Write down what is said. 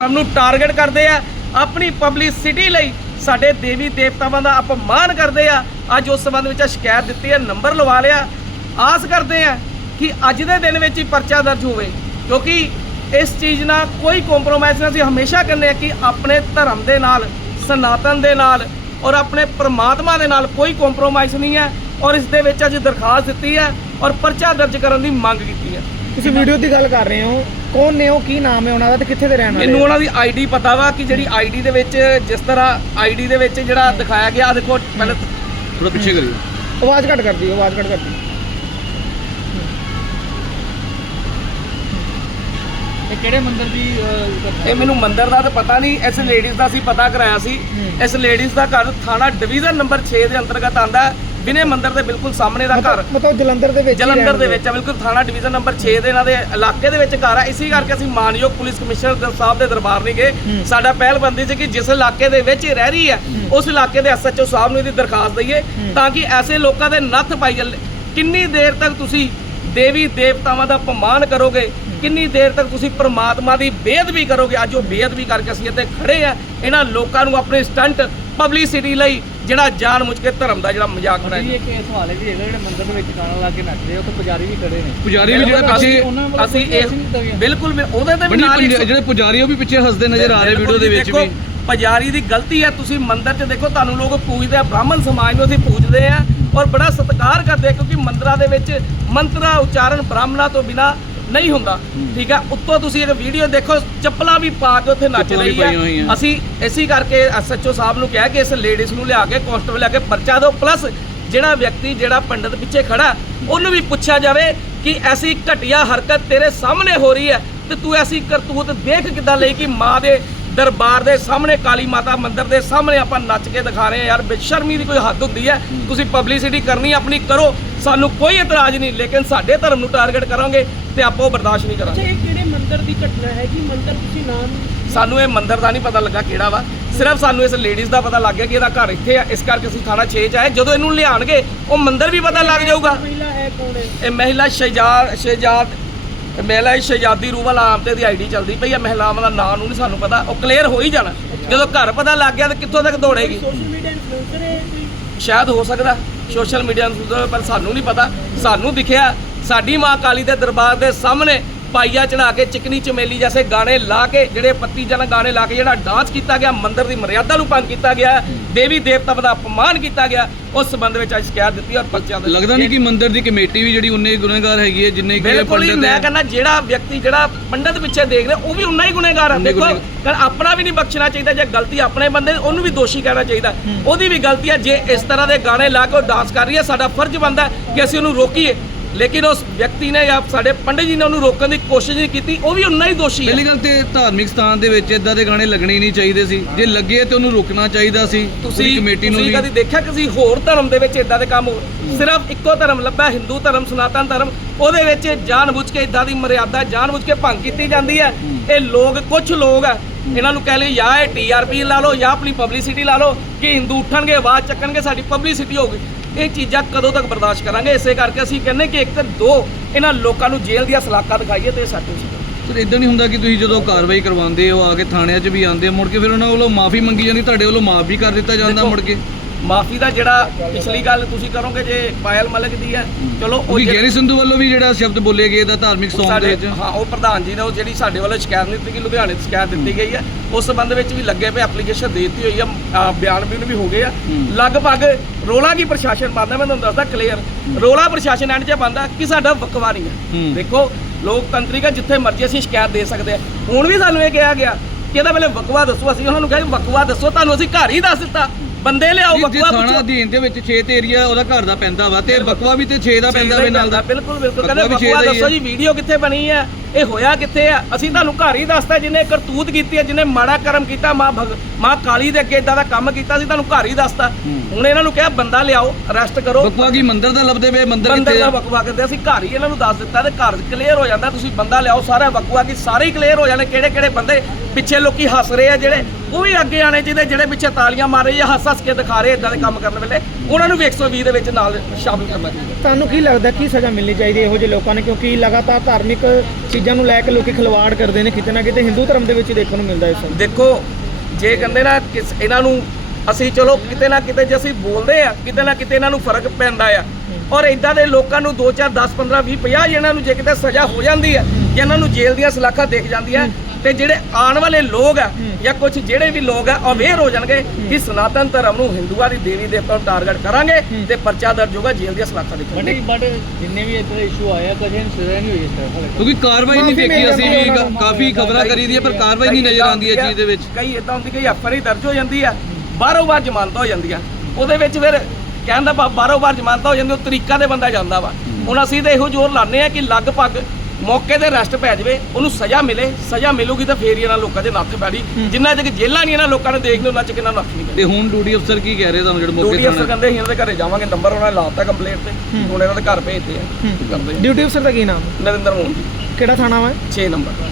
ਧਰਮ ਨੂੰ ਟਾਰਗੇਟ ਕਰਦੇ ਆ, ਆਪਣੀ ਪਬਲਿਸਿਟੀ ਲਈ ਸਾਡੇ ਦੇਵੀ ਦੇਵਤਾਵਾਂ ਦਾ ਅਪਮਾਨ ਕਰਦੇ ਆ। ਅੱਜ ਉਸ ਸੰਬੰਧ ਵਿੱਚ ਸ਼ਿਕਾਇਤ ਦਿੱਤੀ ਹੈ ਨੰਬਰ ਲਵਾ ਲਿਆ। ਆਸ ਕਰਦੇ ਆ ਕਿ ਅੱਜ ਦੇ ਦਿਨ ਵਿੱਚ ਹੀ ਪਰਚਾ ਦਰਜ ਹੋਵੇ, ਕਿਉਂਕਿ ਇਸ ਚੀਜ਼ ਨਾਲ ਕੋਈ ਕੰਪਰੋਮਾਈਜ਼ ਨਹੀਂ। ਅਸੀਂ ਹਮੇਸ਼ਾ ਕਹਿੰਦੇ ਆ ਕਿ ਆਪਣੇ ਧਰਮ ਦੇ ਨਾਲ, ਸਨਾਤਨ ਦੇ ਨਾਲ ਔਰ ਆਪਣੇ ਪਰਮਾਤਮਾ ਦੇ ਨਾਲ ਕੋਈ ਕੰਪਰੋਮਾਈਜ਼ ਨਹੀਂ ਹੈ ਔਰ ਇਸ ਦੇ ਵਿੱਚ ਅੱਜ ਦਰਖਾਸਤ ਦਿੱਤੀ ਹੈ ਔਰ ਪਰਚਾ ਦਰਜ ਕਰਨ ਦੀ ਮੰਗ ਕੀਤੀ ਹੈ। ਤੁਸੀਂ ਵੀਡੀਓ ਦੀ ਗੱਲ ਕਰ ਰਹੇ ਹੋ। ਕੌਣ ਨੇ ਉਹ ਕੀ ਨਾਮ ਹੈ ਉਹਨਾਂ ਦਾ ਤੇ ਕਿੱਥੇ ਦੇ ਰਹਿਣ ਵਾਲੇ ਮੈਨੂੰ? ਉਹਨਾਂ ਦੀ ਆਈਡੀ ਪਤਾ ਵਾ ਕਿ ਜਿਹੜੀ ਆਈਡੀ ਦੇ ਵਿੱਚ ਜਿਸ ਤਰ੍ਹਾਂ ਆਈਡੀ ਦੇ ਵਿੱਚ ਜਿਹੜਾ ਦਿਖਾਇਆ ਗਿਆ ਆਹ ਦੇਖੋ ਪਹਿਲਾਂ ਥੋੜਾ ਪਿੱਛੇ ਕਰਿਓ। ਆਵਾਜ਼ ਘੱਟ ਕਰਦੀ ਆਵਾਜ਼ ਘੱਟ ਕਰਦੀ। ਇਹ ਕਿਹੜੇ ਮੰਦਿਰ ਦੀ ਇਹ ਮੈਨੂੰ ਮੰਦਿਰ ਦਾ ਤਾਂ ਪਤਾ ਨਹੀਂ ਇਸ ਲੇਡੀਜ਼ ਦਾ ਅਸੀਂ ਪਤਾ ਕਰਾਇਆ ਸੀ। ਇਸ ਲੇਡੀਜ਼ ਦਾ ਘਰ ਥਾਣਾ ਡਿਵੀਜ਼ਨ ਨੰਬਰ 6 ਦੇ ਅੰਤਰਗਤ ਆਂਦਾ ਵਿਨੇ ਮੰਦਿਰ ਦੇ ਬਿਲਕੁਲ ਸਾਹਮਣੇ ਦਾ ਘਰ। ਮਤਲਬ ਜਲੰਧਰ ਦੇ ਵਿੱਚ ਜਲੰਧਰ ਦੇ। ਵਿੱਚ ਆ ਬਿਲਕੁਲ ਥਾਣਾ ਡਿਵੀਜ਼ਨ ਨੰਬਰ 6 ਦੇ ਇਹਨਾਂ ਦੇ ਇਲਾਕੇ ਦੇ ਵਿੱਚ ਘਰ ਆ। ਇਸੇ ਕਰਕੇ ਅਸੀਂ ਮਾਨਯੋਗ ਪੁਲਿਸ ਕਮਿਸ਼ਨਰ ਸਾਹਿਬ ਦੇ ਦਰਬਾਰ ਨਹੀਂ ਗਏ। ਸਾਡਾ ਪਹਿਲ ਬੰਦੀ ਸੀ ਕਿ ਜਿਸ ਇਲਾਕੇ ਦੇ ਵਿੱਚ ਰਹਿ ਰਹੀ ਹੈ ਉਸ ਇਲਾਕੇ ਦੇ ਐਸਐਚਓ ਸਾਹਿਬ ਨੂੰ ਇਹਦੀ ਦਰਖਾਸਤ ਦਈਏ। ਤਾਂ ਕਿ ਐਸੇ ਲੋਕਾਂ ਦੇ ਨੱਥ ਪਾਈ ਜਾਵੇ ਕਿੰਨੀ ਦੇਰ ਤੱਕ ਤੁਸੀਂ ਦੇਵੀ ਦੇਵਤਾਵਾਂ ਦਾ ਅਪਮਾਨ ਕਰੋਗੇ? ਕਿੰਨੀ ਦੇਰ ਤੱਕ ਤੁਸੀਂ ਪ੍ਰਮਾਤਮਾ ਦੀ ਬੇਅਦਬੀ ਕਰੋਗੇ? ਅੱਜ ਉਹ ਬੇਅਦਬੀ ਕਰਕੇ ਅਸੀਂ ਇੱਥੇ ਖੜੇ ਆ। ਇਹਨਾਂ ਲੋਕਾਂ ਨੂੰ ਆਪਣੇ ਸਟੰਟ ਪਬਲਿਸਿਟੀ ਲਈ ਜਿਹੜਾ ਜਾਣ ਮੁੱਝ ਕੇ ਧਰਮ ਦਾ ਜਿਹੜਾ ਮਜ਼ਾਕ ਬਣਾਇਆ ਜੀ ਇੱਕ ਹੈ ਵੀ ਹੈਗਾ ਜਿਹੜੇ ਮੰਦਿਰ ਦੇ ਵਿੱਚ ਗਾਣਾ ਲਾ ਕੇ ਨੱਚ ਰਹੇ ਆ, ਉੱਥੇ ਪੁਜਾਰੀ ਵੀ ਖੜੇ ਨੇ ਪੁਜਾਰੀ ਵੀ ਜਿਹੜਾ ਵੱਲੋਂ ਅਸੀਂ ਕੀਤਾ ਗਿਆ? ਬਿਲਕੁਲ ਵੀ ਉਹਦੇ ਤੇ ਵੀ ਨਾਲ ਜਿਹੜੇ ਪੁਜਾਰੀ ਉਹ ਵੀ ਪਿੱਛੇ ਹੱਸਦੇ ਨਜ਼ਰ ਆ ਰਹੇ ਵੀਡੀਓ ਦੇ ਵਿੱਚ ਵੀ ਪੁਜਾਰੀ ਦੀ ਗਲਤੀ ਹੈ ਤੁਸੀਂ ਮੰਦਿਰ 'ਚ ਦੇਖੋ ਤੁਹਾਨੂੰ ਲੋਕ ਪੂਜਦੇ ਆ ਬ੍ਰਾਹਮਣ ਸਮਾਜ ਨੂੰ ਅਸੀਂ ਪੂਜਦੇ ਆ ਔਰ ਬੜਾ ਸਤਿਕਾਰ ਕਰਦੇ ਕਿਉਂਕਿ ਮੰਦਿਰਾਂ ਦੇ ਵਿੱਚ ਮੰਤਰਾ ਉਚਾਰਨ ਬ੍ਰਾਹਮਣਾਂ ਤੋਂ ਬਿਨਾ ਨਹੀਂ ਹੁੰਦਾ ਠੀਕ ਹੈ ਉੱਤੋਂ ਤੁਸੀਂ ਇੱਕ ਵੀਡੀਓ ਦੇਖੋ ਚੱਪਲਾਂ ਵੀ ਪਾ ਕੇ ਉੱਥੇ ਨੱਚ ਰਹੀ। ਹੈ ਅਸੀਂ ਇਸੇ ਕਰਕੇ ਐਸਐਚਓ ਸਾਹਿਬ ਨੂੰ ਕਿਹਾ ਕਿ ਇਸ ਲੇਡੀਜ਼ ਨੂੰ ਲਿਆ ਕੇ ਕਾਂਸਟੇਬਲ ਲਿਆ ਕੇ ਪਰਚਾ ਦਿਓ। ਪਲੱਸ ਜਿਹੜਾ ਵਿਅਕਤੀ ਜਿਹੜਾ ਪੰਡਤ ਪਿੱਛੇ ਖੜਾ ਉਹਨੂੰ ਵੀ ਪੁੱਛਿਆ ਜਾਵੇ ਕਿ ਐਸੀ ਘਟੀਆ ਹਰਕਤ ਤੇਰੇ ਸਾਹਮਣੇ ਹੋ ਰਹੀ ਹੈ ਤੇ ਤੂੰ ਐਸੀ ਕਰਤੂਤ ਦੇਖ ਕਿੱਦਾਂ ਲਈ ਕਿ ਮਾਂ ਦੇ ਦਰਬਾਰ ਦੇ ਸਾਹਮਣੇ ਕਾਲੀ ਮਾਤਾ ਮੰਦਿਰ ਦੇ ਸਾਹਮਣੇ ਆਪਾਂ ਨੱਚ ਕੇ ਦਿਖਾ ਰਹੇ ਹਾਂ। ਯਾਰ ਬੇਸ਼ਰਮੀ ਦੀ ਕੋਈ ਹੱਦ ਹੁੰਦੀ ਹੈ। ਤੁਸੀਂ ਪਬਲਿਸਿਟੀ ਕਰਨੀ ਆਪਣੀ ਕਰੋ। ਸਾਨੂੰ ਕੋਈ ਇਤਰਾਜ਼ ਨਹੀਂ ਲੇਕਿਨ ਸਾਡੇ ਧਰਮ ਨੂੰ ਟਾਰਗੇਟ ਕਰੋਗੇ। ਤੇ ਆਪਾਂ ਉਹ ਬਰਦਾਸ਼ਤ ਨਹੀਂ ਕਰਾਂਗੇ। ਇਹ ਕਿਹੜੇ ਮੰਦਿਰ ਦੀ ਘਟਨਾ ਹੈ ਜੀ? ਮੰਦਿਰ ਤੁਸੀਂ ਨਾਮ ਸਾਨੂੰ ਇਹ ਮੰਦਿਰ ਦਾ ਨਹੀਂ ਪਤਾ ਲੱਗਾ ਕਿਹੜਾ ਵਾ। ਸਿਰਫ ਸਾਨੂੰ ਇਸ ਲੇਡੀਜ਼ ਦਾ ਪਤਾ ਲੱਗ ਗਿਆ ਕਿ ਇਹਦਾ ਘਰ ਇੱਥੇ ਆ। ਇਸ ਕਰਕੇ ਅਸੀਂ ਥਾਣਾ 6 ਚ ਆਏ। ਜਦੋਂ ਇਹਨੂੰ ਲਿਆਣਗੇ ਉਹ ਮੰਦਿਰ ਵੀ ਪਤਾ ਲੱਗ ਜਾਊਗਾ। ਮਹਿਲਾ ਹੈ ਕੌਣ ਹੈ? ਇਹ ਮਹਿਲਾ ਸ਼ਹਿਜਾਦ ਸ਼ਹਿਜਾਦ ਇਹ ਮਹਿਲਾ ਸ਼ਹਿਜਾਦੀ ਰੂਵਲ ਆਮ ਤੇ ਦੀ ਆਈਡੀ ਚੱਲਦੀ ਪਈ ਆ। ਮਹਿਲਾਵਾਂ ਦਾ ਨਾਂ ਨੂੰ ਨਹੀਂ ਸਾਨੂੰ ਪਤਾ। ਉਹ ਕਲੀਅਰ ਹੋ ਹੀ ਜਾਣਾ। ਜਦੋਂ ਘਰ ਪਤਾ ਲੱਗ ਗਿਆ ਤਾਂ ਕਿੱਥੋਂ ਤੱਕ ਦੌੜੇਗੀ? ਸੋਸ਼ਲ ਮੀਡੀਆ ਇਨਫਲੂਐਂਸਰ ਹੈ ਕੋਈ? ਸ਼ਾਇਦ ਹੋ ਸਕਦਾ। ਸੋਸ਼ਲ ਮੀਡੀਆ ਨੂੰ ਪਰ ਸਾਨੂੰ ਨਹੀਂ ਪਤਾ। ਸਾਨੂੰ ਦਿਖਿਆ। ਸਾਡੀ ਮਾਂ ਕਾਲੀ ਦੇ ਦਰਬਾਰ ਦੇ ਸਾਹਮਣੇ ਪਾਈਆ ਚੜਾ ਕੇ ਚਿਕਨੀ ਚਮੇਲੀ ਜੈਸੇ ਗਾਣੇ ਲਾ ਕੇ ਜਿਹੜੇ ਪੱਤੀ ਜਨ ਗਾਣੇ ਲਾ ਕੇ ਜਿਹੜਾ ਡਾਂਸ ਕੀਤਾ ਗਿਆ ਮੰਦਿਰ ਦੀ ਮਰਿਆਦਾ ਨੂੰ ਭੰਗ ਕੀਤਾ ਗਿਆ ਦੇਵੀ ਦੇਵਤਾ ਦਾ ਅਪਮਾਨ ਕੀਤਾ ਗਿਆ ਉਸ ਸੰਬੰਧ ਵਿੱਚ ਅੱਜ ਸ਼ਿਕਾਇਤ ਦਿੱਤੀ ਔਰ ਪਰਚਾ ਦਰਜ ਲੱਗਦਾ ਨਹੀਂ ਕਿ ਮੰਦਿਰ ਦੀ ਕਮੇਟੀ ਵੀ ਜਿਹੜੀ ਉਨੇ ਗੁਨੇਗਾਰ ਹੈਗੀ ਹੈ ਜਿੰਨੇ ਕਿ ਇਹ ਬਿਲਕੁਲ ਹੀ ਪੰਡਤ ਮੈਂ ਕਹਿੰਦਾ ਜਿਹੜਾ ਵਿਅਕਤੀ ਜਿਹੜਾ ਪੰਡਤ ਪਿੱਛੇ ਦੇਖ ਰਿਹਾ ਉਹ ਵੀ ਉਨਾ ਹੀ ਗੁਨੇਗਾਰ ਹੈ ਦੇਖੋ ਆਪਣਾ ਵੀ ਨਹੀਂ ਬਖਸ਼ਣਾ ਚਾਹੀਦਾ ਜੇ ਗਲਤੀ ਆਪਣੇ ਬੰਦੇ ਦੀ, ਉਹਨੂੰ ਵੀ ਦੋਸ਼ੀ ਕਹਿਣਾ ਚਾਹੀਦਾ। ਉਹਦੀ ਵੀ ਗਲਤੀ ਹੈ ਜੇ ਇਸ ਤਰ੍ਹਾਂ ਦੇ ਗਾਣੇ ਲਾ ਕੇ ਉਹ ਡਾਂਸ ਕਰ ਰਹੀ ਹੈ ਸਾਡਾ ਫਰਜ਼ ਬਣਦਾ ਹੈ ਕਿ ਅਸੀਂ ਉਹਨੂੰ ਰੋਕੀਏ। ਲੇਕਿਨ ਉਸ ਵਿਅਕਤੀ ਨੇ ਜਾਂ ਸਾਡੇ ਪੰਡਿਤ ਜੀ ਨੇ ਉਹਨੂੰ ਰੋਕਣ ਦੀ ਕੋਸ਼ਿਸ਼ ਨਹੀਂ ਕੀਤੀ ਉਹ ਵੀ ਉਨਾ ਹੀ ਦੋਸ਼ੀ ਹੈ। ਪਹਿਲੀ ਗੱਲ ਤੇ ਧਾਰਮਿਕ ਸਥਾਨ ਦੇ ਵਿੱਚ ਇਦਾਂ ਦੇ ਗਾਣੇ ਲੱਗਣੇ ਹੀ ਨਹੀਂ ਚਾਹੀਦੇ ਸੀ। ਜੇ ਲੱਗੇ ਤੇ ਉਹਨੂੰ ਰੋਕਣਾ ਚਾਹੀਦਾ ਸੀ ਤੁਸੀਂ ਕਮੇਟੀ ਨੂੰ ਤੁਸੀਂ ਵੀ। ਕਦੀ ਦੇਖਿਆ ਕਿਸੇ ਹੋਰ ਧਰਮ ਦੇ ਵਿੱਚ ਇਦਾਂ ਦੇ ਕੰਮ? ਹੋ- ਸਿਰਫ ਇੱਕੋ ਧਰਮ ਲੱਭਾ ਹਿੰਦੂ ਧਰਮ ਸਨਾਤਨ ਧਰਮ ਉਹਦੇ ਵਿੱਚ ਜਾਣਬੁੱਝ ਕੇ ਇਦਾਂ ਦੀ ਮਰਿਆਦਾ ਜਾਣਬੁੱਝ ਕੇ ਭੰਗ ਕੀਤੀ ਜਾਂਦੀ ਹੈ। ਇਹ ਲੋਕ ਕੁਝ ਲੋਕ ਆ ਇਹਨਾਂ ਨੂੰ ਕਹਿ ਲਈ ਜਾਂ ਇਹ ਟੀਆਰਪੀ ਲਾ ਲਓ ਜਾਂ ਆਪਣੀ ਪਬਲਿਸਿਟੀ ਲਾ ਲਓ ਕਿ ਹਿੰਦੂ ਉੱਠਣਗੇ ਆਵਾਜ਼ ਚੱਕਣਗੇ ਸਾਡੀ ਪਬਲਿਸਿਟੀ ਹੋਊਗੀ। ਇਹ ਚੀਜ਼ਾਂ ਕਦੋਂ ਤੱਕ ਬਰਦਾਸ਼ਤ ਕਰਾਂਗੇ? ਇਸੇ ਕਰਕੇ ਅਸੀਂ ਕਹਿੰਦੇ ਕਿ ਇੱਕ ਦੋ ਇਹਨਾਂ ਲੋਕਾਂ ਨੂੰ ਜੇਲ੍ਹ ਦੀਆਂ ਸਲਾਖਾਂ ਦਿਖਾਈਏ ਤੇ ਸਾਡੇ ਸੀ ਪਰ ਇਦਾਂ ਨਹੀਂ ਹੁੰਦਾ ਕਿ ਤੁਸੀਂ ਜਦੋਂ ਕਾਰਵਾਈ ਕਰਵਾਉਂਦੇ ਹੋ ਆ ਕੇ ਥਾਣਿਆਂ 'ਚ ਵੀ ਆਉਂਦੇ ਮੁੜ ਕੇ ਫਿਰ ਉਹਨਾਂ ਵੱਲੋਂ ਮਾਫੀ ਮੰਗੀ ਜਾਂਦੀ ਤੁਹਾਡੇ ਵੱਲੋਂ ਮਾਫ ਵੀ ਕਰ ਦਿੱਤਾ ਜਾਂਦਾ ਮੁੜ ਕੇ। ਮਾਫੀ ਦਾ ਜਿਹੜਾ ਪਿਛਲੀ ਗੱਲ ਤੁਸੀਂ ਕਰੋਗੇ ਜੇ ਪਾਇਲ ਮਲਕ ਦੀ ਹੈ ਚਲੋ ਉਹ ਵੀ ਗੈਰੀ ਸੰਧੂ ਵੱਲੋਂ ਵੀ ਜਿਹੜਾ ਸ਼ਬਦ ਬੋਲੇ ਗਏ ਦਾ ਧਾਰਮਿਕ ਸੌਂਗ ਦੇ ਵਿੱਚ। ਹਾਂ ਉਹ ਪ੍ਰਧਾਨ ਜੀ ਨੇ ਉਹ ਜਿਹੜੀ ਸਾਡੇ ਵੱਲੋਂ ਸ਼ਿਕਾਇਤ ਦਿੱਤੀ ਗਈ ਲੁਧਿਆਣੇ 'ਚ ਸ਼ਿਕਾਇਤ ਦਿੱਤੀ ਗਈ ਹੈ ਉਸ ਸੰਬੰਧ ਵਿੱਚ ਵੀ ਲੱਗੇ ਪਏ ਐਪਲੀਕੇਸ਼ਨ ਦੇ ਦਿੱਤੀ ਹੋਈ ਆ ਬਿਆਨ ਵੀ ਵੀ ਹੋ ਗਏ ਆ। ਲਗਭਗ ਰੋਲਾ ਕੀ ਪ੍ਰਸ਼ਾਸਨ ਪਾਉਂਦਾ ਮੈਂ ਤੁਹਾਨੂੰ ਦੱਸਦਾ ਕਲੀਅਰ ਰੋਲਾ ਪ੍ਰਸ਼ਾਸਨ ਐਂਡ 'ਚ ਪਾਉਂਦਾ ਕਿ ਸਾਡਾ ਵਕਵਾ ਨਹੀਂ ਹੈ। ਦੇਖੋ ਲੋਕਤੰਤਰਿਕ ਆ ਜਿੱਥੇ ਮਰਜ਼ੀ ਅਸੀਂ ਸ਼ਿਕਾਇਤ ਦੇ ਸਕਦੇ ਆ। ਹੁਣ ਵੀ ਸਾਨੂੰ ਇਹ ਕਿਹਾ ਗਿਆ ਕਿ ਇਹਦਾ ਪਹਿਲੇ ਵਕਵਾ ਦੱਸੋ ਅਸੀਂ ਉਹਨਾਂ ਨੂੰ ਕਿਹਾ ਵਕਵਾ ਦੱਸੋ ਤੁਹਾਨੂੰ ਅਸੀਂ ਘਰ ਹੀ ਦੱਸ ਦਿੱਤਾ। ਬੰਦੇ ਲਿਆਓ ਵਕਵਾ ਥਾਣਾ ਪੁੱਛੋ। ਅਧੀਨ ਦੇ ਵਿੱਚ 6 ਤੇ ਏਰੀਆ ਉਹਦਾ ਘਰ ਦਾ ਪੈਂਦਾ ਵਾ ਤੇ ਬਕਵਾ ਵੀ ਤੇ 6 ਦਾ ਪੈਂਦਾ ਵੇ ਨਾਲ ਦਾ ਬਿਲਕੁਲ ਬਿਲਕੁਲ। ਬਕਵਾ ਕਹਿੰਦੇ ਬਕਵਾ ਦੱਸੋ। ਜੀ ਵੀਡੀਓ ਕਿੱਥੇ ਬਣੀ ਹੈ? ਇਹ ਹੋਇਆ ਕਿੱਥੇ ਆ? ਅਸੀਂ ਤੁਹਾਨੂੰ ਘਰ ਹੀ ਦੱਸਤਾ ਜਿਹਨੇ ਕਰਤੂਤ ਕੀਤੀ ਹੈ ਜਿਹਨੇ ਮਾੜਾ ਕਰਮ ਕੀਤਾ ਮਾਂ ਭਗ ਮਾਂ ਕਾਲੀ ਦੇ ਅੱਗੇ ਇਦਾਂ ਦਾ ਕੰਮ ਕੀਤਾ ਸੀ ਤੁਹਾਨੂੰ ਘਰ ਹੀ ਦੱਸਤਾ। ਹੁਣ ਇਹਨਾਂ ਨੂੰ ਕਿਹਾ ਬੰਦਾ ਲਿਆਓ ਅਰੈਸਟ ਕਰੋ। ਬਕਵਾ ਕੀ ਮੰਦਿਰ ਦਾ ਲੱਭਦੇ ਵੇ ਮੰਦਿਰ ਕਿੱਥੇ ਦਾ ਆ ਵਕਵਾ ਕਰਦੇ ਅਸੀਂ ਘਰ ਹੀ ਇਹਨਾਂ ਨੂੰ ਦੱਸ ਦਿੱਤਾ ਤੇ ਘਰ ਕਲੀਅਰ ਹੋ ਜਾਂਦਾ ਤੁਸੀਂ ਬੰਦਾ ਲਿਆਓ ਸਾਰਾ ਵਕਵਾ ਕੀ ਸਾਰੇ ਹੀ ਕਲੀਅਰ ਹੋ ਜਾਣੇ ਕਿਹੜੇ ਕਿਹੜੇ ਬੰਦੇ ਪਿੱਛੇ ਲੋਕੀ ਹੱਸ ਰਹੇ ਆ ਜਿਹੜੇ ਉਹ ਵੀ ਅੱਗੇ ਆਣੇ ਚਾਹੀਦੇ ਜਿਹੜੇ ਪਿੱਛੇ ਤਾਲੀਆਂ ਮਾਰ ਰਹੇ ਆ ਹੱਸ ਹੱਸ ਕੇ ਦਿਖਾ ਰਹੇ ਇਦਾਂ ਦੇ ਕੰਮ ਕਰਨ ਵੇਲੇ ਉਹਨਾਂ ਨੂੰ ਵੀ 120 ਦੇ ਵਿੱਚ ਨਾਲ ਸ਼ਾਮਿਲ ਕਰਨਾ ਚਾਹੀਦਾ। ਤੁਹਾਨੂੰ ਕੀ ਲੱਗਦਾ ਕੀ ਸਜ਼ਾ ਮਿਲਣੀ ਚਾਹੀਦੀ ਇਹੋ ਜਿਹੇ ਲੋਕਾਂ ਨੇ? ਕਿਉਂਕਿ ਲਗਾਤਾਰ ਧਾਰਮਿਕ ਚੀਜ਼ਾਂ ਨੂੰ ਲੈ ਕੇ ਲੋਕੀ ਖਿਲਵਾੜ ਕਰਦੇ ਨੇ ਕਿਤੇ ਨਾ ਕਿਤੇ ਹਿੰਦੂ ਧਰਮ ਦੇ ਵਿੱਚ ਦੇਖਣ ਨੂੰ ਮਿਲਦਾ ਇਸ ਸਮੇਂ ਦੇਖੋ ਜੇ ਕਹਿੰਦੇ ਨਾ ਇਹਨਾਂ ਨੂੰ ਅਸੀਂ ਚਲੋ ਕਿਤੇ ਨਾ ਕਿਤੇ ਜੇ ਅਸੀਂ ਬੋਲਦੇ ਆ ਕਿਤੇ ਨਾ ਕਿਤੇ ਇਹਨਾਂ ਨੂੰ ਫ਼ਰਕ ਪੈਂਦਾ ਆ। ਔਰ ਇਦਾਂ ਦੇ ਲੋਕਾਂ ਨੂੰ 2 4 10 15 20 50 ਇਹਨਾਂ ਨੂੰ ਜੇ ਕਿਤੇ ਸਜ਼ਾ ਹੋ ਜਾਂਦੀ ਹੈ ਜਾਂ ਇਹਨਾਂ ਨੂੰ ਜੇਲ੍ਹ ਦੀਆਂ ਸਲਾਖਾਂ ਦਿਖ ਜਾਂਦੀਆਂ ਤੇ ਜਿਹੜੇ ਆਉਣ ਵਾਲੇ ਲੋਕ ਆ ਜਾਂ ਕੁਝ ਜਿਹੜੇ ਵੀ ਲੋਕ ਆ ਅਵੇਅਰ ਹੋ ਜਾਣਗੇ ਕਿ ਸਨਾਤਨ ਧਰਮ ਨੂੰ ਹਿੰਦੂਆਂ ਦੀ ਦੇਵੀ ਦੇਵਤਾ ਨੂੰ ਟਾਰਗੇਟ ਕਰਾਂਗੇ ਤੇ ਪਰਚਾ ਦਰਜ ਹੋਗਾ ਜੇਲ੍ਹ ਦੀਆਂ ਸਲਾਖਾਂ ਬਟ ਦੇਖਾਂਗੇ ਬਟ ਜਿੰਨੇ ਵੀ ਇੱਥੇ ਇਸ਼ੂ ਆਇਆ ਕਦੇ ਸਜ਼ਾ ਨਹੀਂ ਹੋਈ ਇਸ ਤਰ੍ਹਾਂ। ਕਿਉਂਕਿ ਕਾਰਵਾਈ ਨਹੀਂ ਦੇਖੀ ਅਸੀਂ ਵੀ ਹੈ। ਕਾਫੀ ਖਬਰਾਂ ਕਰੀ ਦੀ ਹੈ ਪਰ ਕਾਰਵਾਈ ਨਹੀਂ ਨਜ਼ਰ ਆਉਂਦੀ ਹੈ ਚੀਜ਼ ਦੇ ਵਿੱਚ। ਕਈ ਇਦਾਂ ਹੁੰਦੀ ਕਈ ਆਰ ਆਈ ਦਰਜ ਹੋ ਜਾਂਦੀ ਆ ਬਾਹਰੋਂ ਬਾਹਰ ਜ਼ਮਾਨਤ ਹੋ ਜਾਂਦੀ ਆ। ਉਹਦੇ ਵਿੱਚ ਫਿਰ ਕਹਿਣ ਦਾ ਭਾਵ ਬਾਹਰੋਂ ਬਾਹਰ ਜ਼ਮਾਨਤ ਹੋ ਜਾਂਦੀ ਉਹ ਤਰੀਕਾ ਦੇ ਬੰਦਾ ਜਾਂਦਾ ਵਾ। ਹੁਣ ਅਸੀਂ ਤਾਂ ਇਹੋ ਜ਼ੋਰ ਲਾਉਂਦੇ ਆ ਕਿ ਲਗਭਗ ਮੌਕੇ ਤੇ ਅਰੈਸਟ ਪੈ ਜਾਵੇ ਉਹਨੂੰ ਸਜ਼ਾ ਮਿਲੇ ਸਜ਼ਾ ਮਿਲੂਗੀ ਤਾਂ ਫੇਰ ਹੀ ਇਹਨਾਂ ਲੋਕਾਂ ਦੇ ਨੱਥ ਪੈੜੀ। ਜਿੰਨਾ ਚਿਰ ਜੇਲ੍ਹਾਂ ਨਹੀਂ ਇਹਨਾਂ ਲੋਕਾਂ ਨੇ ਦੇਖਦੇ ਉਹਨਾਂ ਚ ਕਿੰਨਾ ਨੱਥ ਨਹੀਂ ਪੈਣੀ ਤੇ ਹੁਣ ਡਿਊਟੀ ਅਫਸਰ ਕੀ ਕਹਿ ਰਹੇ ਤੁਹਾਨੂੰ ਜਿਹੜੇ ਮੌਕੇ ਡਿਊਟੀ ਅਫਸਰ ਕਹਿੰਦੇ ਅਸੀਂ ਇਹਨਾਂ ਦੇ ਘਰੇ ਜਾਵਾਂਗੇ ਨੰਬਰ ਉਹਨਾਂ ਨੇ ਲਾਤਾ ਕੰਪਲੇਂਟ ਤੇ। ਹੁਣ ਇਹਨਾਂ ਦੇ ਘਰ ਭੇਜਦੇ ਆ। ਕਰਦੇ। ਡਿਊਟੀ ਅਫਸਰ ਦਾ ਕੀ ਨਾਮ? ਨਰਿੰਦਰ ਮੋਹਨ ਜੀ। ਕਿਹੜਾ ਥਾਣਾ ਵਾ? 6 ਨੰਬਰ।